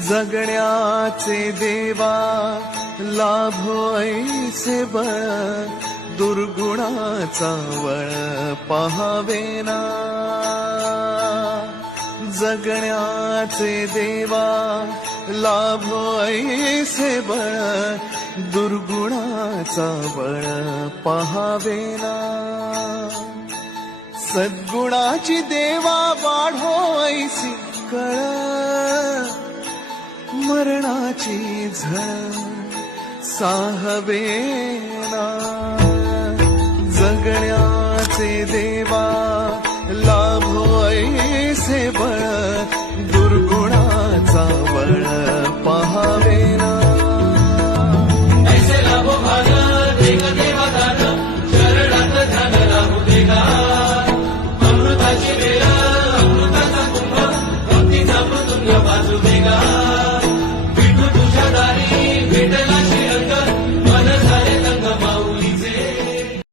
जगण्याचे देवा लाभो ऐसे बळ, दुर्गुणाचा वळ पहावेना. जगण्याचे देवा लाभो ऐसे बळ, दुर्गुणाचा बळ पहावेना. सद्गुणाची देवा वाढो ऐसी कळ, मरणाची झळ साहवेना. जगण्या